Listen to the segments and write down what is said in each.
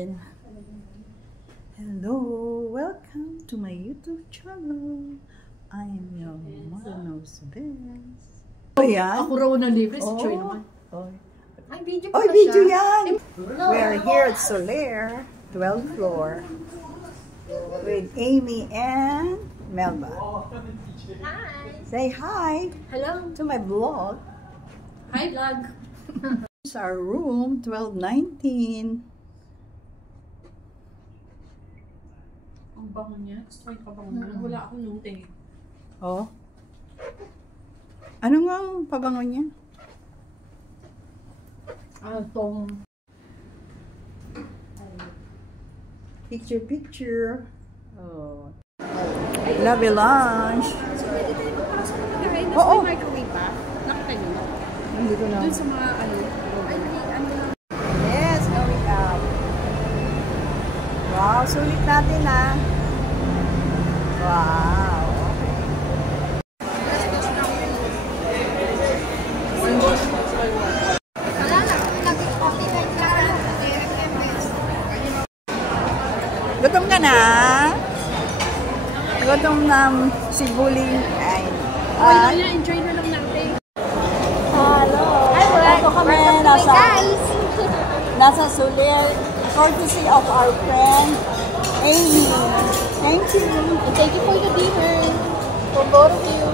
din. Hello! Welcome to my YouTube channel. I am your Mother Knows Best. Oh, yan? Ako raw na libre, si Choy naman. Ay, video pala siya. Video yan! We're here at Soler, 12th floor, with Amy and Melba. Hi! Say hi! Hello! To my vlog. Hi, vlog! This is our room, 1219. Ang bango niya. Gusto ko yung pabango niya. Wala akong note eh. Oh. Ano nga ang pabango niya? Tong. Picture. Oh. Love you lunch. Oo. Microwave pa? Nakita niyo? Hindi ko na. Doon sa mga ano. Yes, going up. Wow, sulit natin ah. Wow. Gutom ka na? Gutom na si Buling. Enjoy na lang natin. Hello. Ito kami nasa Soler, courtesy of our friend Amy. Thank you. And thank you for the dinner. For both of you.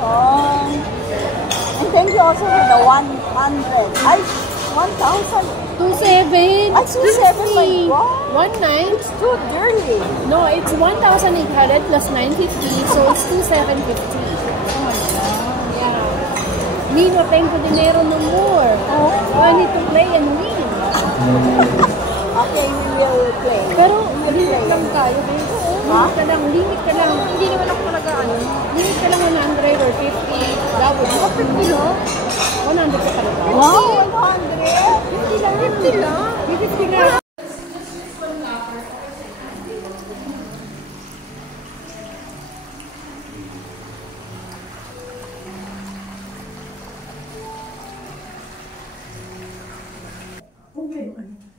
Oh. And thank you also for the 100. Ay, 1,000. 2,700. Ay, 2,700. My God. 1,900. It's too dirty. No, it's 1,800 plus 950, so it's 2,750. Oh my God. Yeah. Me no tengo dinero no more. Oh. So I need to play and win. Okay, we will play. Pero limit lang tayo. Ha? Limit ka lang. Hindi naman ako talaga ano. Limit ka lang 100 or 50. Dapat. Ako 50 no? 100 ka talaga. Wow, 100? 50 lang. 50 lang. 50 lang.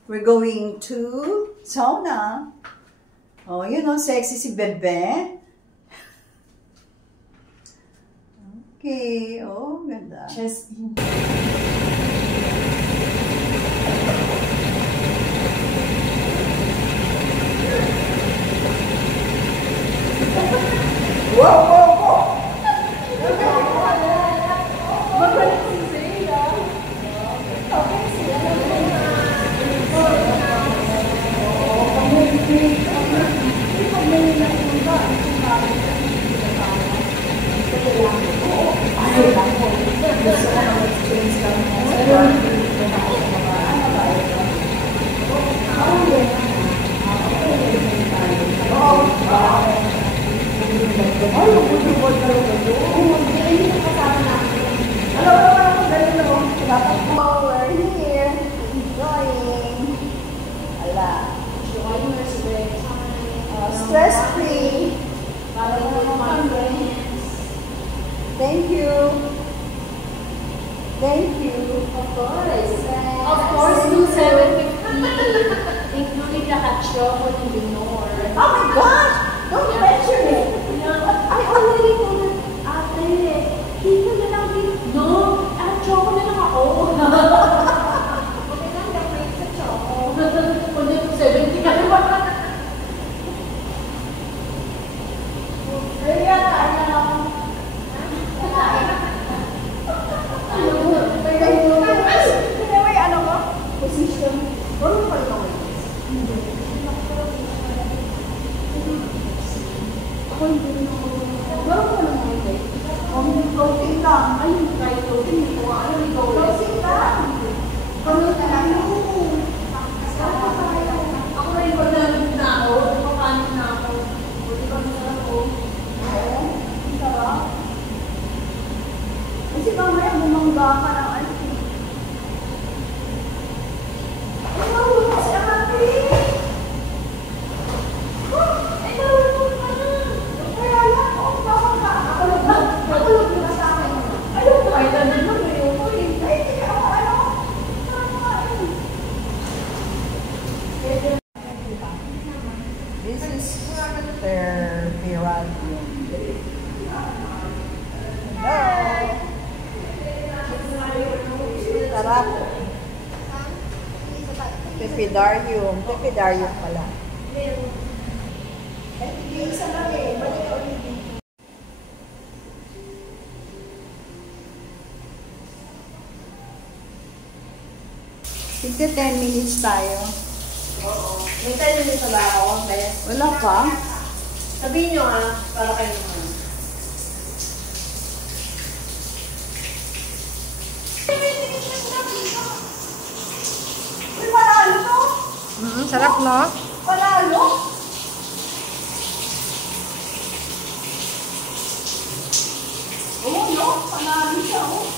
We're going to sauna. Oh, you know, sexy si Bebe. Okay. Oh, ganda. Chest in. Whoa, whoa, whoa! We're here, enjoying. Stress-free. Thank you. Thank you. Of course, 2,750. Including the hot chocolate and the nor. Oh my gosh! Don't mention it. I already told her, ate, dito na lang din. No, chocolate na lang ako. Okay lang, the sa chocolate. Kung dito 70 ka naman. Kaya tayo. May ano mo? Position. Marunong pa rin ako. Ako hindi rin ako. Marunong pa lang ako. Kung hindi floating lang. Ay, hindi kahit floating. Hindi ko ano yung floating lang. Kami na lang. Ako rin pag nalagod na ako, pakanin na ako. Buti pa masarap ako. Oo, ang sarap. Kasi mamaya bumangga ka ng ice cream. Ay, marunong si Ate! Ay, marunong ka na! Kaya lang, bawang ka. Nakulog na sa akin. Ayun, ay, nanin mo, ayun ko. Ay, hindi ako, ano? Terpiradium. Hello. Sarap. Tepidarium. Tepidarium pala. Isa lang eh. Balik ulit. Tigda 10 minutes tayo. Oo. May 10 minutes na ba ako, Beth? Wala pa. Sabihin nyo para kayo naman. Uy, panalo to? Sarap, no? Panalo? Oo, no? Panalo siya, oh.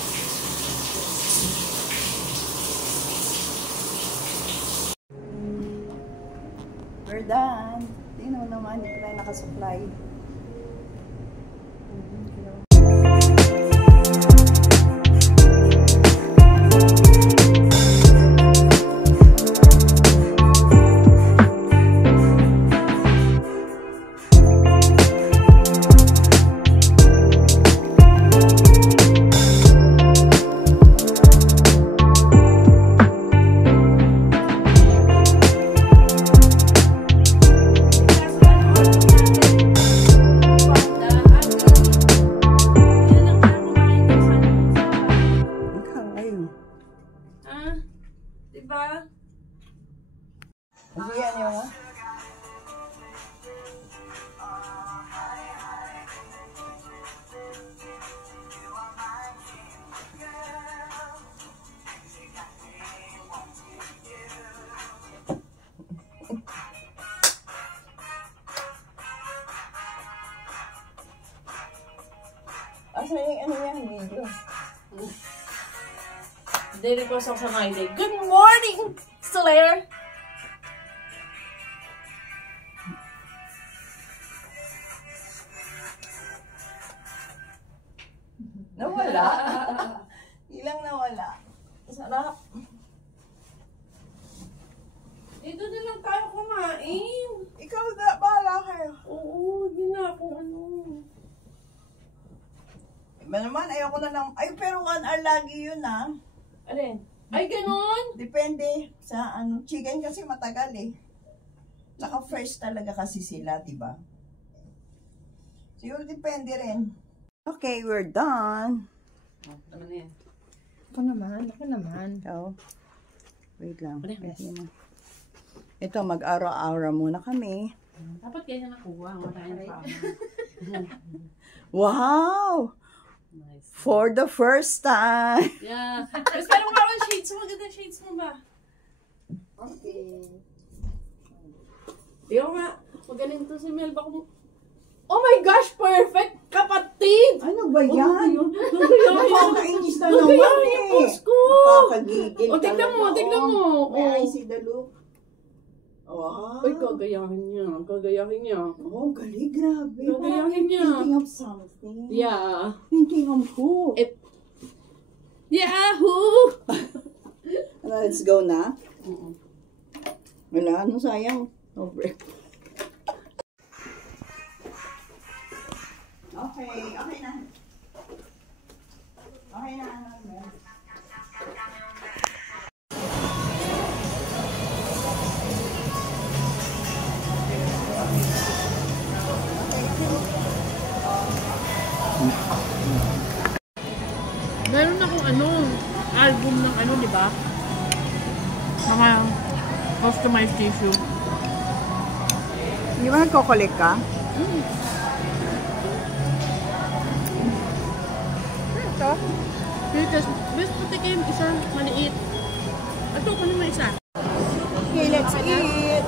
We're done. Tingnan mo naman, hindi pa tayo nakasupply. Diba? Hindi yan yun, ha? Asan yung ano yan, video? Daily post ako sa my day. Good morning, Slayer! Nawala? Ilang nawala? Sarap. Ito na lang tayo kumain. Ikaw na, bahala kayo. Oo, hindi na ako ano. Iba naman, ayoko na lang. Ay, pero 1 hour lagi yun, ha? Alin? Ay, ganun? Depende sa ano. Chicken kasi matagal, eh. Tsaka fresh talaga kasi sila, diba? Siguro depende rin. Okay, we're done. Tama na yan. Ako naman. Ikaw. Wait lang. Ano yan? Ito, mag-araw-araw muna kami. Dapat ganyan nakuha. Marami pa ako. Wow! Nice. For the first time! Yeah. Mas parang parang shades mo. Maganda shades mo ba? Okay. Di ko nga. Magaling to si Mel. Baka mo... Oh my gosh! Perfect! Kapatid! Ano ba yan? Nakakainis na Nagayahin naman yung eh. post ko! Nakakagigil O, tignan mo, talaga, tignan oh. mo. May Oh. I see the look. Wow. Uy, gagayahin niya. Gagayahin niya. Oh, galing, grabe. Gagayahin niya. Thinking of something. Yeah. Thinking of who? Yahoo! Let's go na. Wala, ano sayang. No break. Okay, okay na. Okay na, ano. Meron akong album ng di ba? Mga customized tissue. Di ba nagko-collect ka? Ito. Dito, best patikim, isa maliit. Ito, kunin mo isa. Okay, let's eat.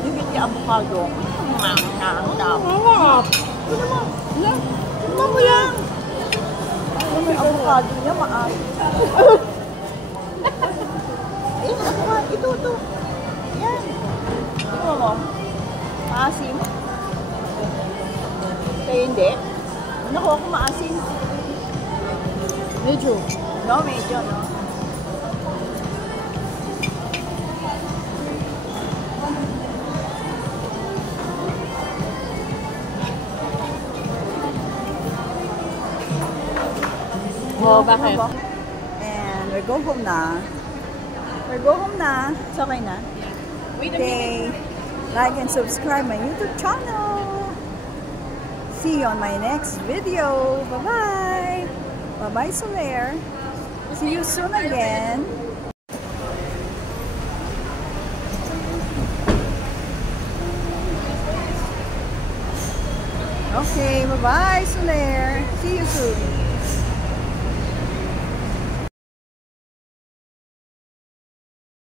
Dikit yung avocado. Ang tao. Wow! Ano mo? Ano mo yan? Ano may avocado niya, maaari. Ayun, avocado. Ito. Yan. Ito mo. Maasim. Kaya hindi. Nakuha ko maasim. Medyo. No, medyo, no? Oh, bakit? And we go home na. We go home na. It's okay na? Wait a Okay. Like and subscribe my YouTube channel. See you on my next video. Bye-bye. Bye-bye, Soler. See you soon again. Okay, bye-bye, Soler. See you soon.